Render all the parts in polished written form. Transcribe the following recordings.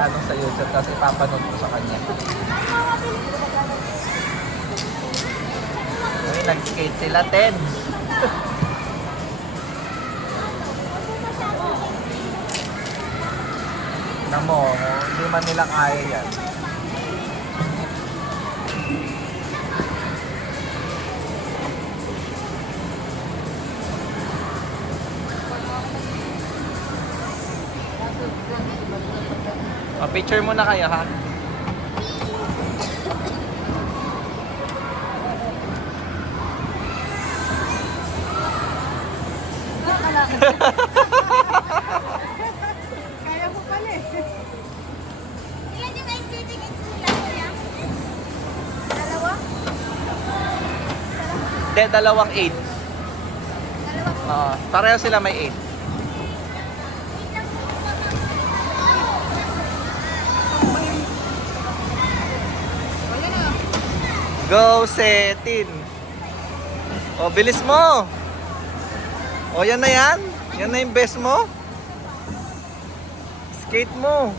ano sa YouTube kasi papanood ko sa kanya. Uy, nag-skate sila 10. Tignan mo, hindi man nila kaya yan. Picture muna kayo ha. Kaya mo pala eh. Yan yung ice skating nila kuya? Dalawa? Hindi, dalawang 8. Pareho sila may 8. Go, setin. O, bilis mo. O, yan na yan. Yan na yung best mo. Skate mo.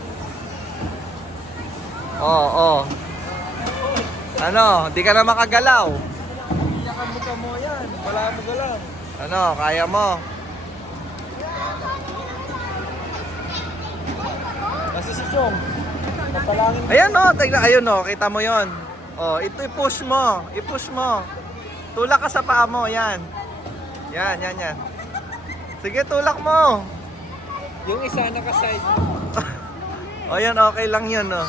O. Ano, di ka na makagalaw. Iyakan mo ka mo yan. Wala mo galaw. Ano, kaya mo. Kasi si Chong. Ayan o, tignan. Ayun o, kita mo yon. Oh, ito i-push mo. I-push mo. Tulak ka sa paa mo. Yan. Yan. Sige, tulak mo. Yung isa naka-side. O, yan. Okay lang yun, oh.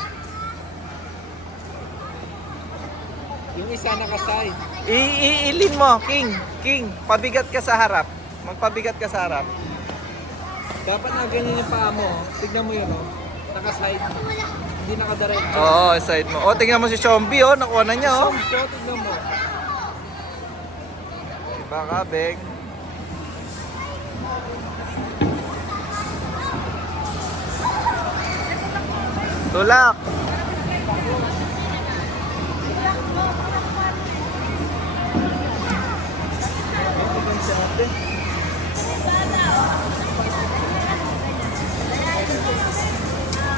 Yung isa naka-side. Iilin mo, King. Pabigat ka sa harap. Magpabigat ka sa harap. Dapat na ganyan yung paa mo. Tignan mo yun, oh. Naka-side. Hindi nakadiretso. Oo, side mo. O, tingnan mo si Chombi, oh. Nakuha na niya, oh. So, tignan mo. Iba ka, Beg. Tulak. Tignan si ate.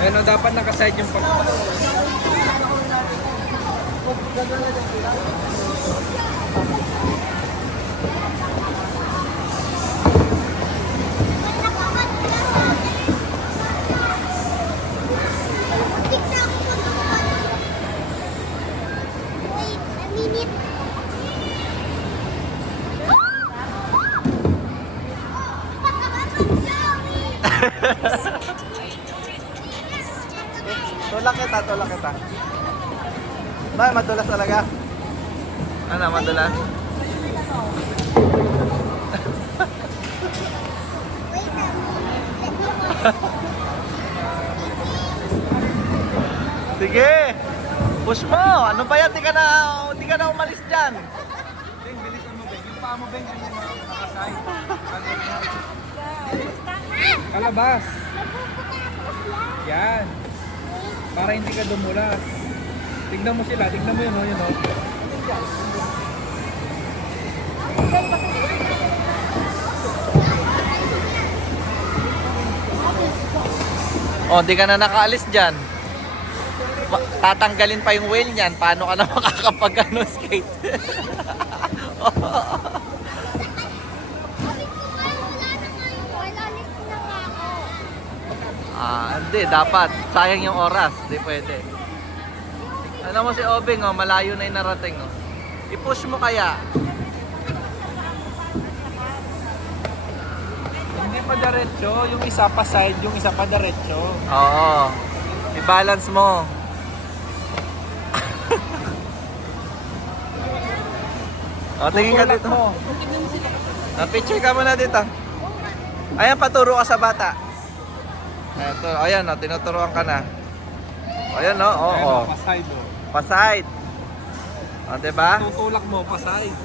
Ano, dapat naka-side yung pag... Tulak kita. Ba, madulas talaga. Ano, madulas? Sige. Push mo. Ano ba yan? Di ka na umalis dyan. Beng, bilisan mo, Beng. Yung paa mo, Beng, ganyan mo. Naka-side. Kalabas. Yan. Para hindi ka dumulas. Tignan mo sila. Tignan mo yun, oh. Yun, oh. O, di ka na nakaalis dyan. Tatanggalin pa yung wheel niyan. Paano ka na makakapag skate? Hindi. Dapat. Sayang yung oras. Hindi pwede. Ano mo si Obeng, oh, malayo na yung narating. Oh. I-push mo kaya. Hindi pa diretso. Yung isa pa side, yung isa pa diretso. Oo. I-balance mo. O, tingin ka Tutulak dito. mo. Picture ka muna dito. Ayan, paturo ka sa bata. Ito, ayan, oh, tinuturuan ka na. Ayan, oh, oo. Ayan, Oh, oh, pa-side, oh. pa-side. O, diba? Tutulak mo, pa-side.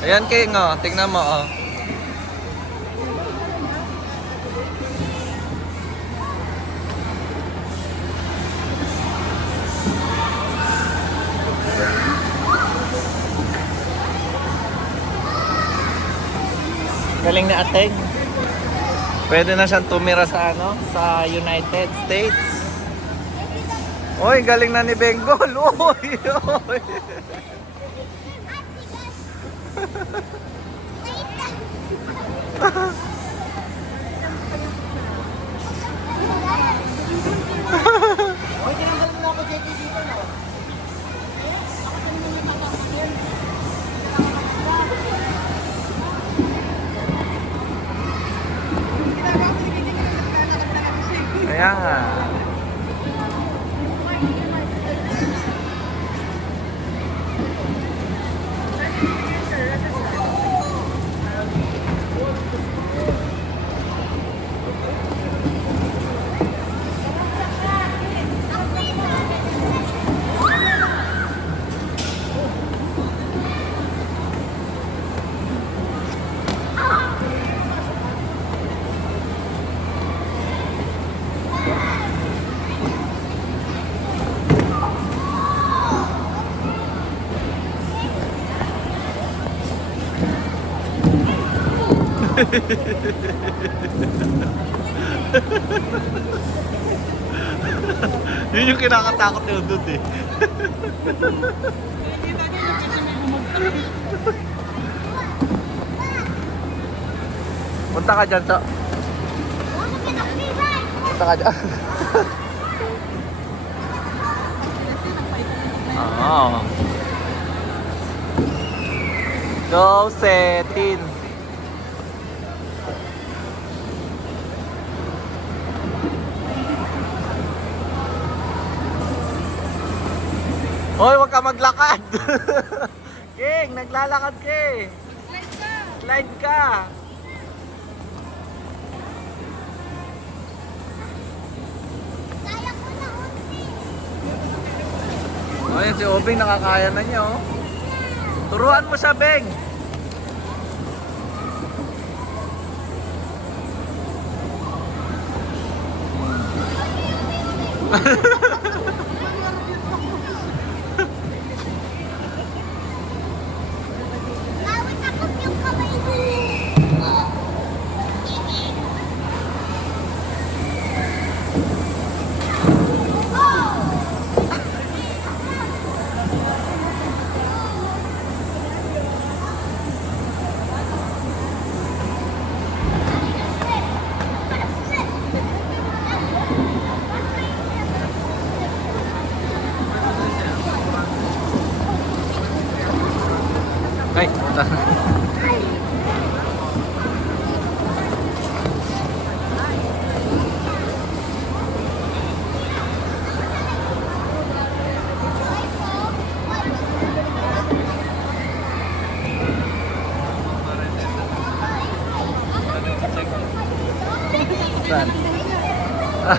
Ayan, King, oh. Tingnan mo, oh. Galing ni Ateng. Pwede na siyang tumira sa ano, sa United States. Oy, galing na ni Benggol. Oy, oy. Kaya nga. Yun yung kinakatakot ni Udod eh. Punta ka dyan, so. Punta ka dyan. Oo. Go, Setin. Hoy, wag ka maglakad. King, naglalakad ka eh. Slide ka. Oh, yan si Obeng, nakakaya na niya oh. Turuan mo siya, Beng. Ay, puta. Saan? Ah.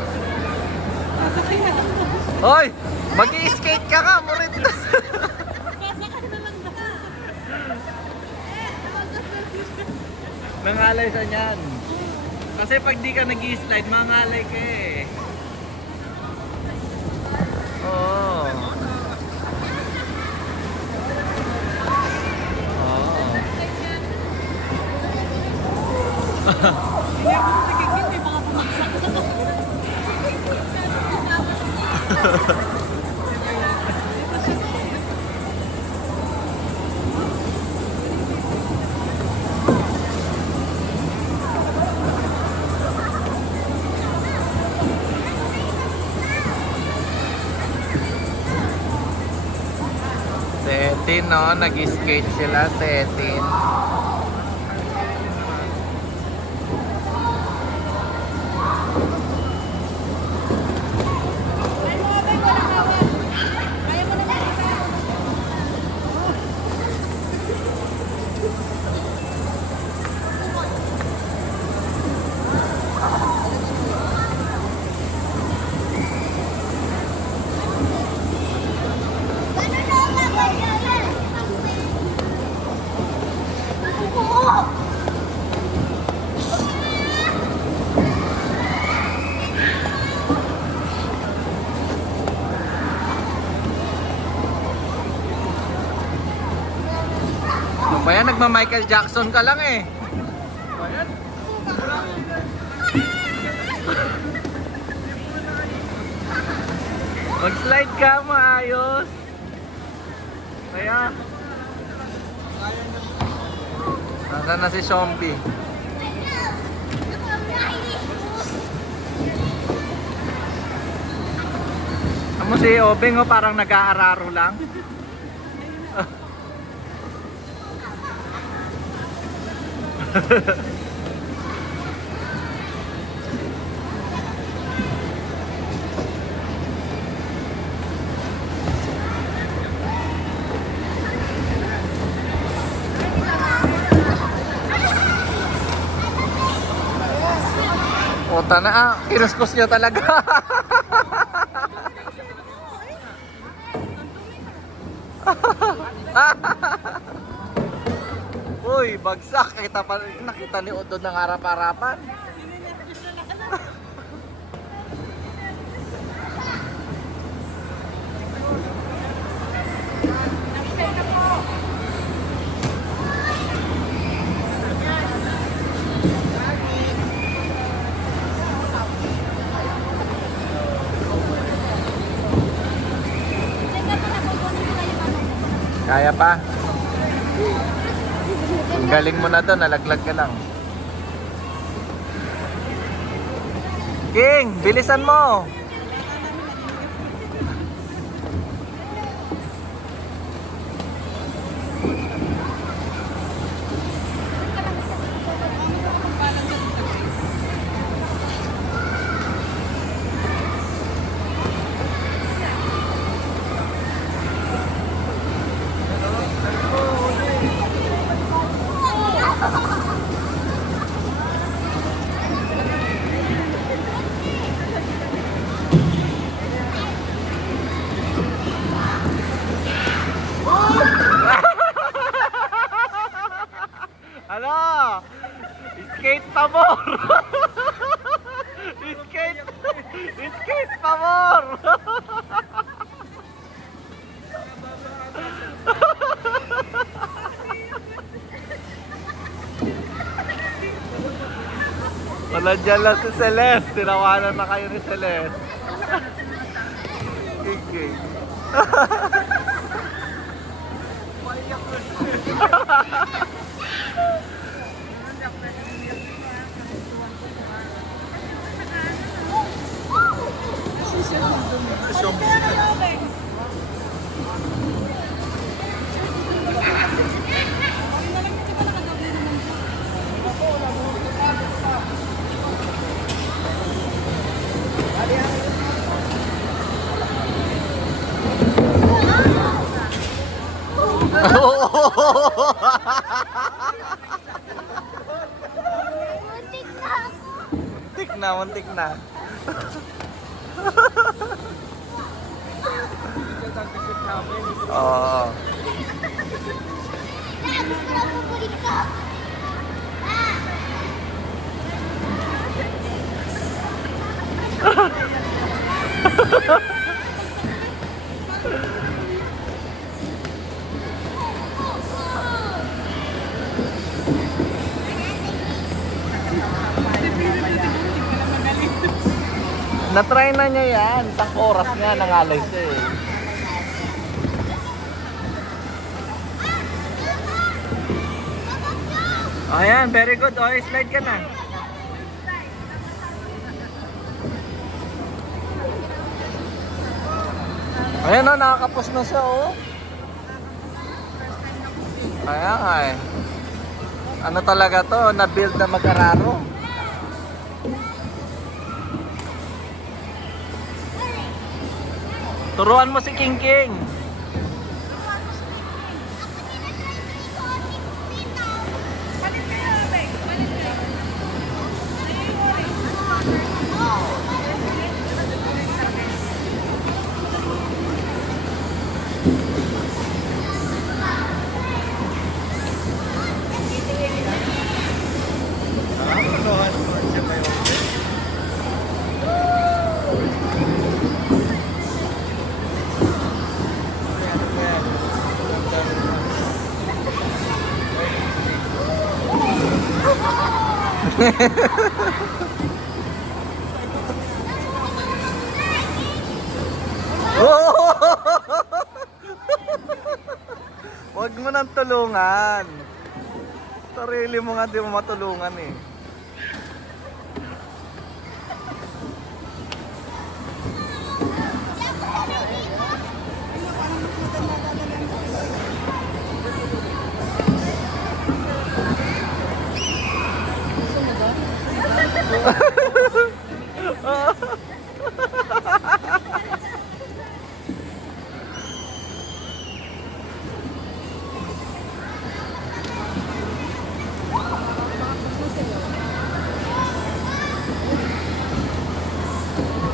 Hoy! Mag-i-skate ka ka, Morit! Nangalay sa niyan. Kasi pag di ka nag-i-slide, mangalay ka eh. Oo. Setin, no? Nag-skate sila, Setin. Kaya nagma-Michael Jackson ka lang eh. Mag-slide ka, maayos. Kaya. Nasaan na si Shompi? Amo si Obeng oh, parang nag-aararo lang. Puta na kinuskus niya talaga. Uy, bagsak. Nakita ni Odo ng harap-harapan. Kaya pa? Ang galing mo na doon, nalaglag ka lang. King, bilisan mo! Ano? Skate pa more! Skate pa more! Wala dyan lang si Celeste. Tinawanan na kayo ni Celeste. Okay. Muntik na. Oo. Na-try na niya yan. Isang oras nga nangalay siya eh. Ayan, very good. O, slide ka na. Ayan o, nakakapos na siya o. Ayan nga eh. Ano talaga to? Na-build na mag-araro. Turuan mo si King King. Huwag mo nang tulungan. Sarili mo nga di mo matulungan eh.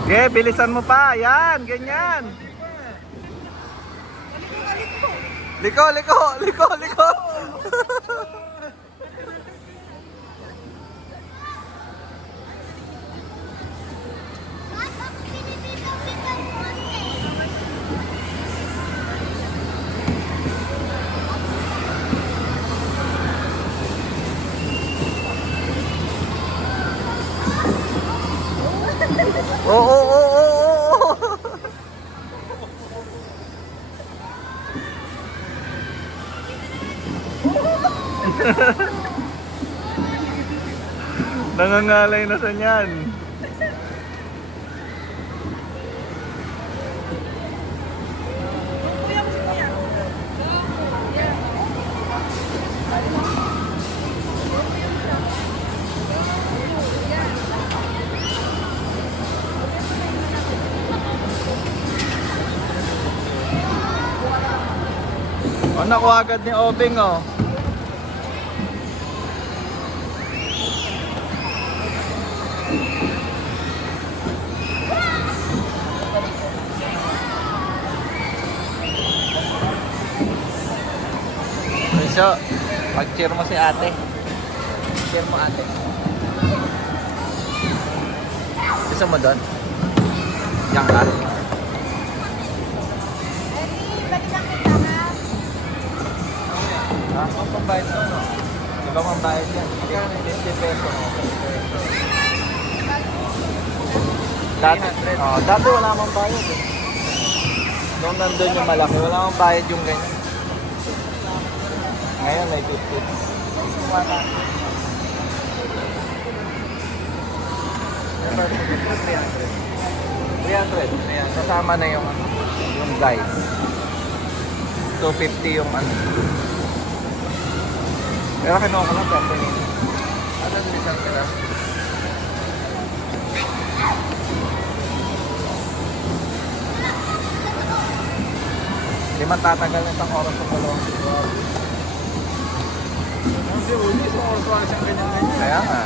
Okay, bilisan mo pa. Yan, ganyan. Liko, liko, liko, liko. Oo, oo, oo, oo, oo. Nangangalay na sa niyan. Oh, nakuha agad ni Obing oh. So, pag-cheer mo si ate. Cheer mo ate. Gusto mo doon? Diyan ka? Ha? Ang pambayad mo, no? Iba pambayad yan. Magkano? 50 pesos. Dati, dati wala mang bayad eh. Nung nandun yung malaki, wala mang bayad yung ganyan. Ngayon may 50. Wala. 300. Kasama na yung guide. 250 yung ano. Pero kinuha ko lang kasi ano bilisan ka lang. Hindi man tatagal na isang oras ng dalawang siguro. Hindi, uli. Isang oras wala siyang ganyan-ganyan. Kaya nga.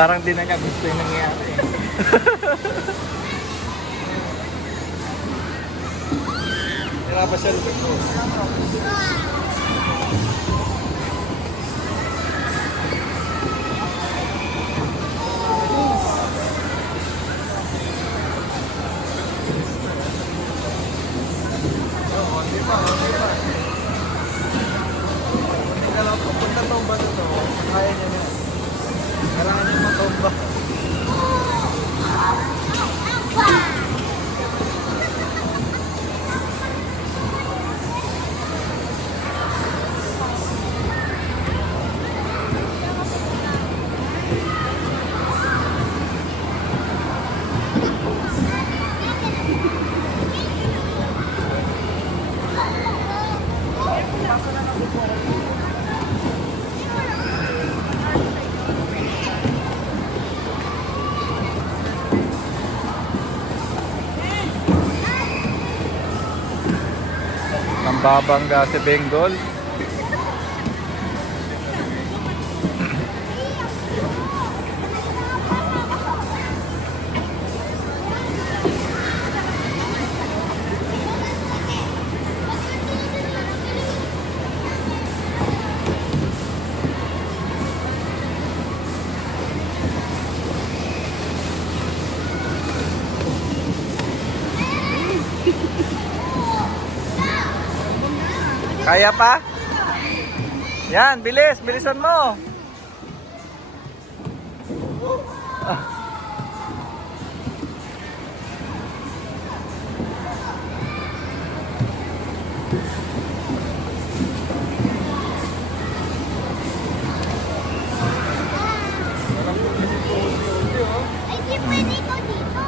Parang di na niya gusto yung nangyayari eh. Hirapa siya lupit ko. Punta tomba na to. Kaya niya na. Kailangan niya matomba. Nambabangga si Benggol. Kaya pa? Yan, bilis. Bilisan mo. Ay, di pwede ko dito.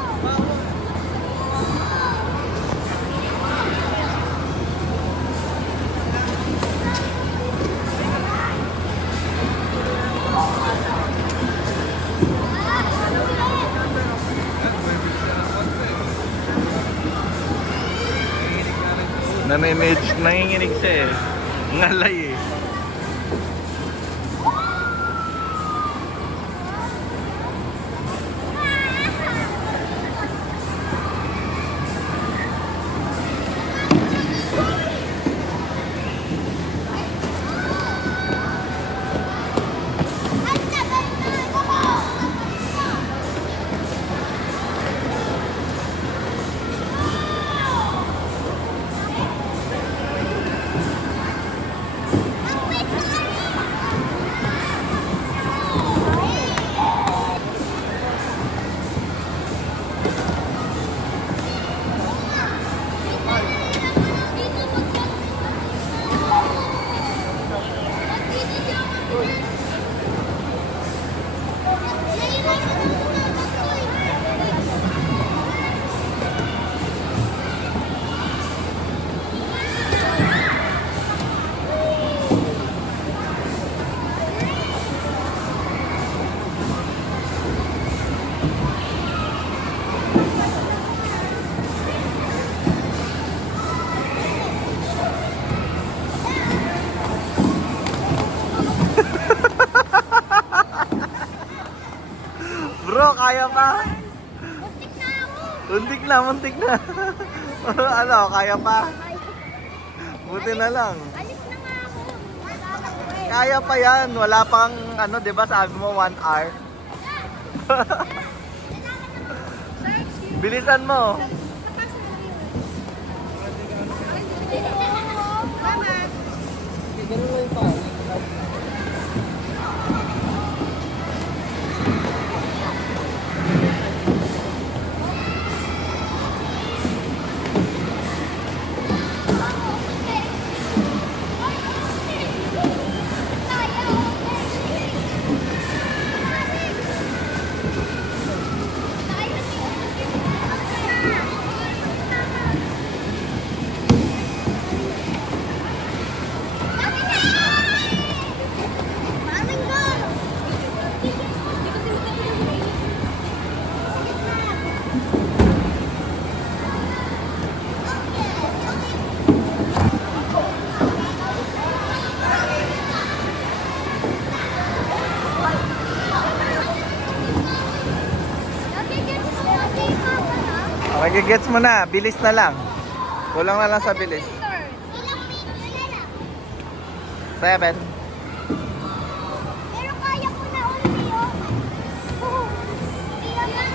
Nanginginig siya eh. Ngalay eh. Ang tagal na. Bro, kaya pa? Muntik na ako. Muntik na. Ano, kaya pa? Buti na lang. Alis na nga ako. Wala na ako eh. Kaya pa yan. Wala pang, ano, di ba sabi mo, 1 hour? Bilisan mo. Mama. Ganun lang pa. Magigets mo na. Bilis na lang. Kulang na lang sa bilis. Ilang minutes na lang. 7. Pero kaya ko na only oh. Iyan na.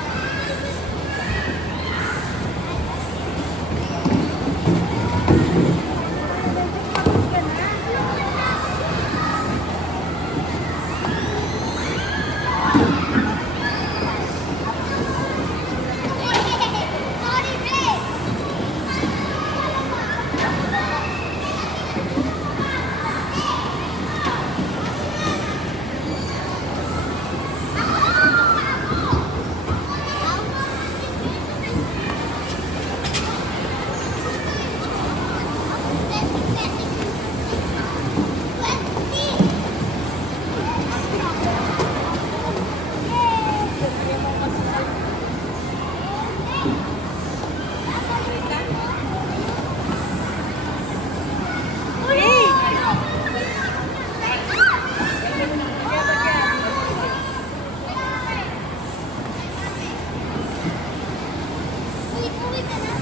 Sorry, babe. Uwi ka na.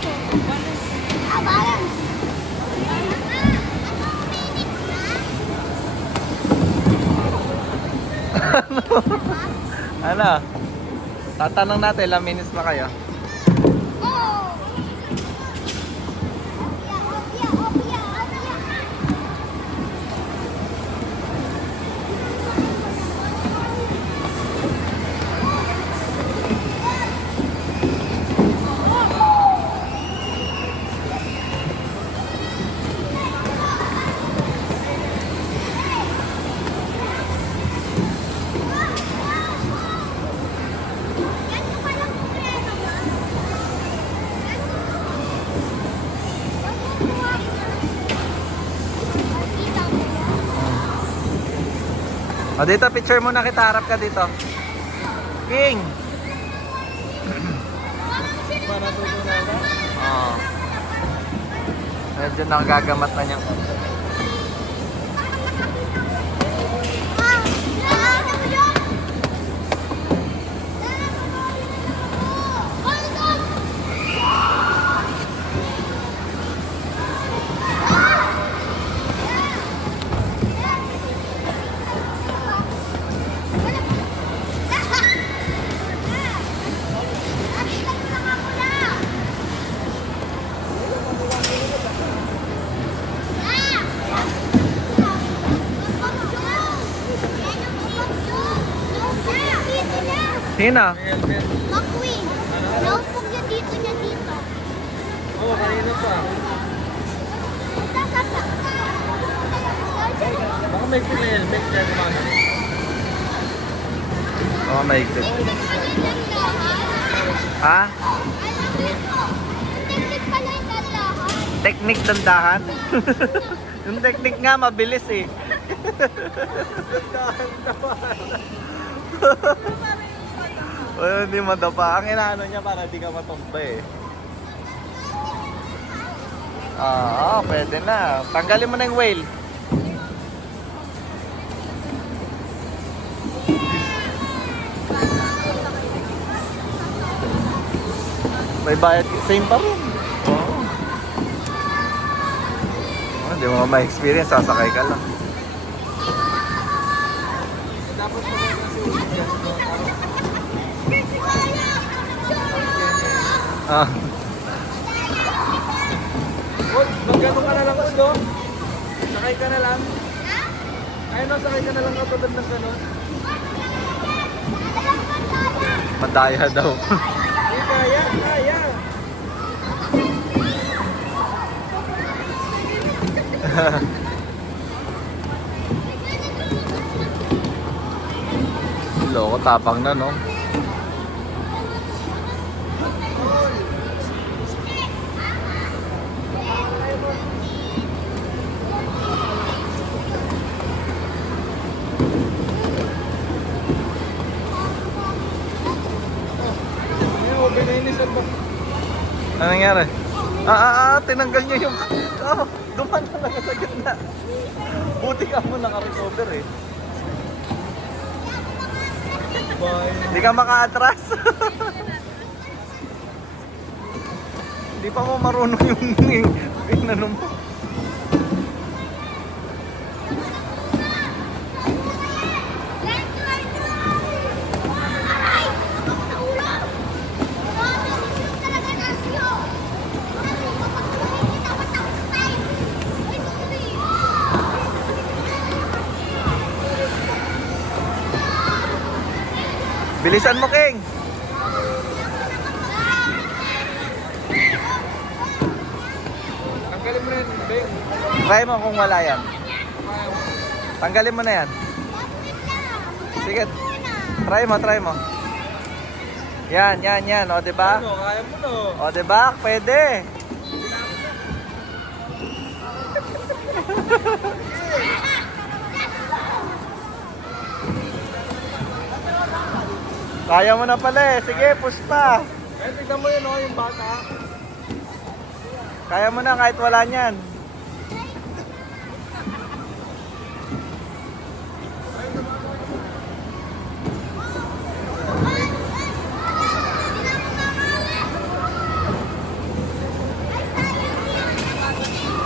ko. Ah, balance. Ano? Tatanong natin, ilang minutes na kayo? Oh! Opya, opya, opya. Ganito pala kung preno ba? Kita mo yan? O dito, picture muna kita. Harap ka dito. King! Para tutunan na. Oo. Medyo nakagamat na niyang. Ah, naalala mo yun? Hold on! Nakita mo lang ako na! Sino? Helmet. McQueen. Naupog niya dito niya dito. Oo, kanina pa. Sasapa. Baka may helmet dyan naman. Oo, mahigpit. Ha? Teknik pala yung dandahan. Technique dandahan? Yung technique nga, mabilis eh. O, hindi madapa. Ang inaano niya para di ka matumba eh. Pwede na. Tanggalin mo na yung whale. May bayad. Same pa rin. Oo. Hindi mo ma-experience. Sasakay ka lang. Dapat pa rin kasi ulit dyan. Ah. Oh, magkano ka na lang gusto? Sakay ka na lang. Ayun o, sakay ka na lang katulad ng gano'n. Madaya daw. Hindi, kaya, kaya. Loko, tapang na no. Ngayon, okay na inis at Ano nangyari? Tinanggal niya yung... Duman talaga sa gitna. Buti ka mo naka-recover eh. bye. Hindi ka maka-atras. Hindi pa mo marunong yung ano mo. Bilisan mo, King. Tanggalin mo na yun, Beng. Try mo kung wala yan. Kaya mo. Tanggalin mo na yan. Sige. Try mo. Yan. O, diba? Ano, kaya mo no. O, diba? Pwede. Kaya mo na pala eh. Sige, push pa. Eh, tignan mo yun, oh, yung bata. Kaya mo na kahit wala niyan.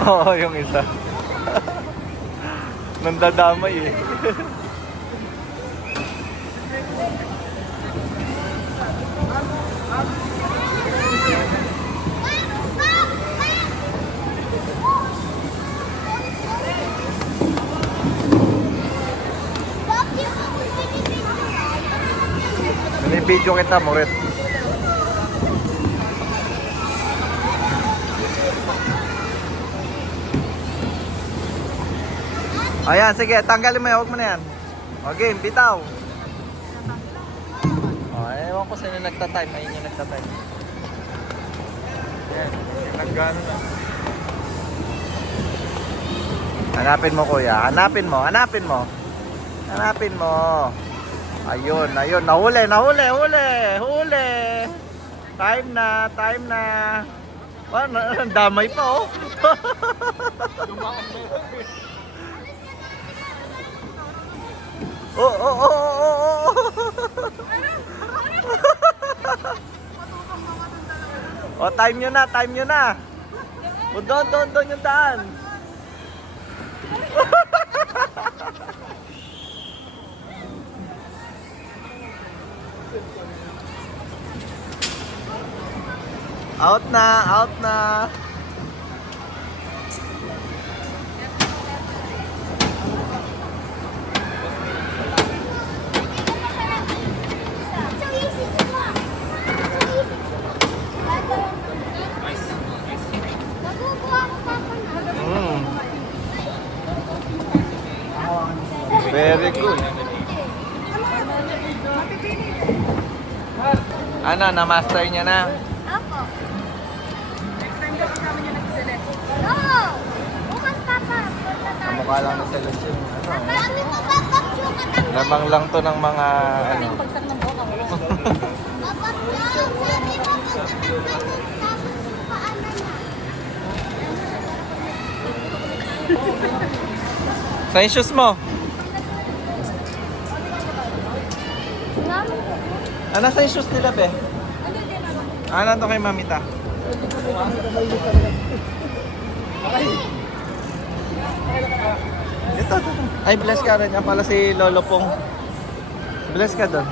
Oo, yung isa. Nandadamay eh. Video kita, Moret. Ayan, sige, tanggalin mo yan, huwag mo na yan. Okay, bitaw. Ewan ko sa inyo nagta-time, ayun yung nagta-time. Ayan, nag-gano na. Hanapin mo kuya, hanapin mo, hanapin mo. Hanapin mo. Ayun, ayun, nahuli. Time na. Ang damay pa oh. Oh. Oh, time nyo na. Oh, doon yung daan. Out na. So easy to walk. Naguguha ko pa ako na. Very good. Ano, na-master niya na? Ako. No! Bukas papa. Kamukha lang na selection. Papa, ano mo ba pag Lamang lang to ng mga ano. Papa, sabi mo pagkatanggal mo tapos yung paanan na. Sa yung shoes mo? Ano sa yung shoes nila, be? Ano to kay mamita? Ito. Ay, bless ka rin. Yan pala si Lolo Pong. Bless ka doon.